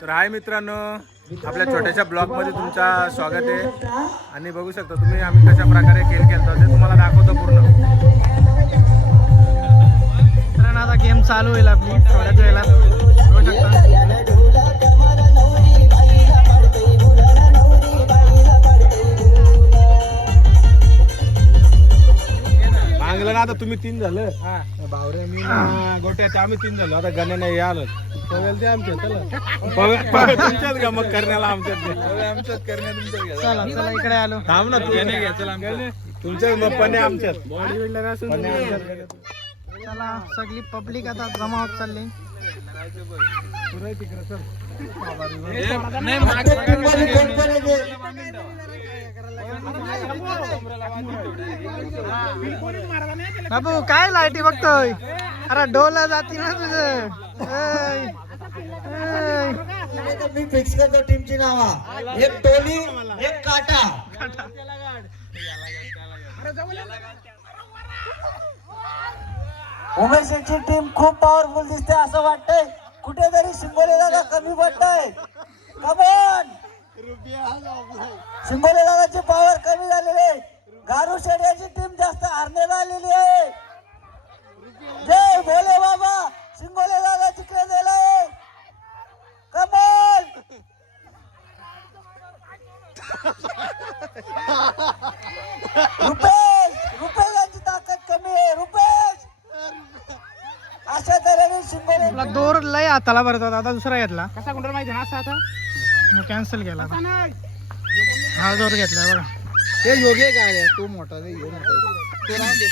तर हाय मित्रांनो, आपल्या छोट्याशा ब्लॉग मध्ये तुमचं स्वागत आहे. आणि बघू शकता तुम्ही आम्ही कशा प्रकारे खेळ खेळतो ते तुम्हाला दाखवतो पूर्ण. तर आता गेम चालू होईल आपली थोड्याच वेळेला बघू शकता. मागलं ना आता तुम्ही 3 झालं. बावरे मी गोट्याचे आम्ही 3 झालो. आता गण्या नाही आलं पवेल ते आमच्या तुमच्यात का मग करण्याला आमच्यात करण्या तुमच्यात. चला चला इकडे आलो. थांब ना तू घ्या चला तुमच्यात मग पण आमच्यात बॉडी बिल्डर असून चला सगळी पब्लिक आता जमा होत चालली. बाबू काय लाईटी बघतोय? अरे डोला जाती ना तुझं. मी फिक्स करतो टीमची नावा. एक टोली, एक काटा. उमेशची टीम खूप पॉवरफुल दिसते असं वाटतंय. कुठेतरी शिंगोले दादा कमी पडतंय. कमॉन शिंगोले दादाची पॉवर कमी झालेली आहे. गारू शेड्याची टीम जास्त हारण्याला आलेली आहे. जय भोले बाबा. शिंगोले दादा तिकडे गेलाय. कमॉन रुपेश यांची ताकद कमी आहे. रुपेश अशा तऱ्हेने शिंगोले दोर लय हाताला भरत होता. आता दुसरा घेतला कसा कुंडल माहिती ना. असा आता कॅन्सल केला. हा दोर घेतला बघा. ते योग्य काय तो मोठा तो राहून दे.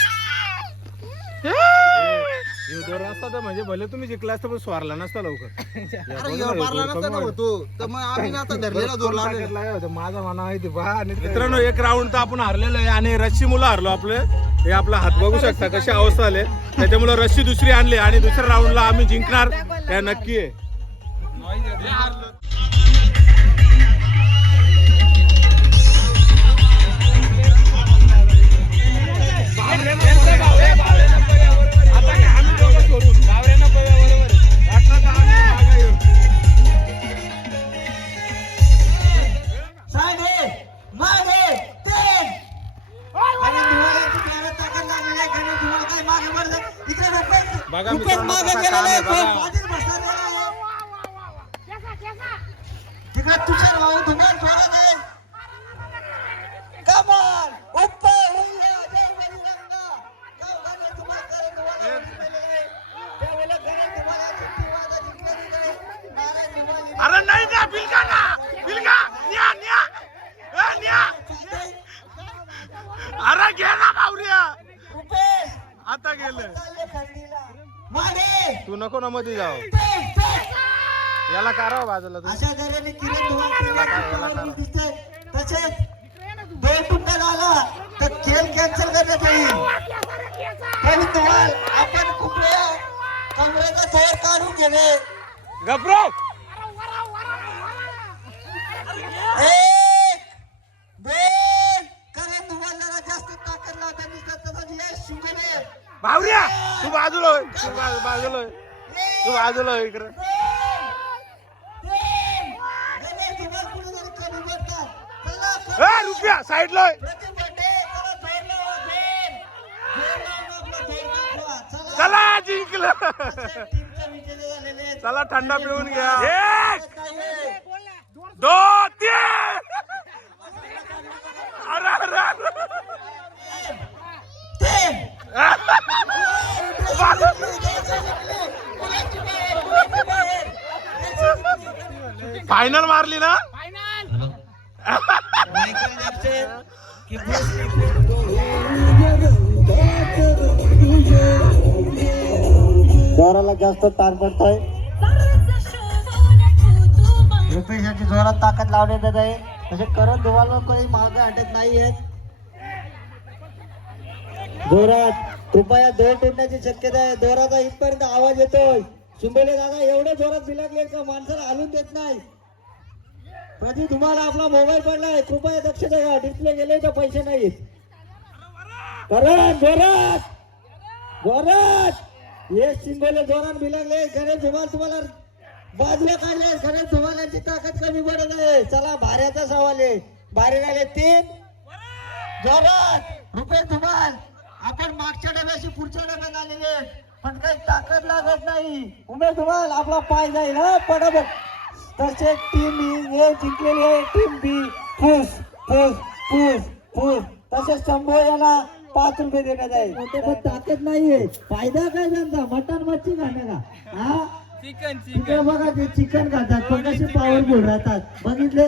दोर असता तर म्हणजे भले तुम्ही जिंकला असता पण स्वारला नसता लवकर. माझा म्हणा माहिती पहा. मित्रांनो एक राऊंड तर आपण हारलेलो आहे आणि रस्सी मुलं हारलो. आपलं हे आपला हात बघू शकता कशी अवस्था आले. त्याच्यामुळे रस्सी दुसरी आणली आणि दुसऱ्या राऊंडला आम्ही जिंकणार त्या नक्की आहे. बघा अरे नाही ना बिलका ना बिलका न्या न्या न्या. अरे घे ना बावऱ्या. आता गेलं. तू नको ना मध्ये जाऊ. याला काराव बाजूला तू. अशा तऱ्हेने किरण धुमाळ दिसतंय. तसेच 2 टुक्का झाला तर खेळ कॅन्सल करण्यात येईल. पण धुमाळ आपण कुठल्या कमरेचा थोर काढून गेले. गप्रो 1 2 करण धुमाळ जरा जास्त ताकद लावताना दिसत तसंच यश शिंगोले. बावऱ्या तू बाजूला होय. तू बाजूला होय. तू बाजूला होय इकडे. रुपया साईडला होय. चला जिंकलं. चला थंडा पिऊन घ्या. 1 2 3. फायनल मारली ना. जोराला जास्त ताण पडतोय. रुपेशाची जोरात ताकद लावण्यात येत आहे. तसे करण धुमाळ काही मागे हटत नाही आहेत. जोरात कृपया दोर तोडण्याची शक्यता आहे. दोराचा इथपर्यंत आवाज येतोय. शिंगोले दादा एवढे जोरात बिलगले का माणसाला हलून देत नाही. कधी तुम्हाला आपला मोबाईल पडलाय कृपया दक्ष द्या. डिस्प्ले गेले तर पैसे नाहीत. करण जोरात जोरात. हे शिंगोले जोरात बिलगले. गणेश धुमाळ तुम्हाला बाजूला काढले. गणेश धुमाळ कमी पडत आहे. चला भाऱ्याचा सवाल आहे. भारे राहिले 3 जोरात रुपये धुमाल. आपण मागच्या डब्याशी पुढच्या डब्यात आलेले पण काही ताकद लागत नाही. उमेश धुमाल आपला पाय जाईल हा पटापट. तसे टीम बी हे जिंकलेली आहे. टीम बी फुस फुस फुस फुस. तसेच शंभू याला 5 रुपये देण्यात आहे. पण ताकद नाहीये. फायदा काय त्यांचा मटण मच्छी खाण्याला हा चिकन बघा ते चिकन खातात पण कसे पॉवरफुल राहतात बघितले.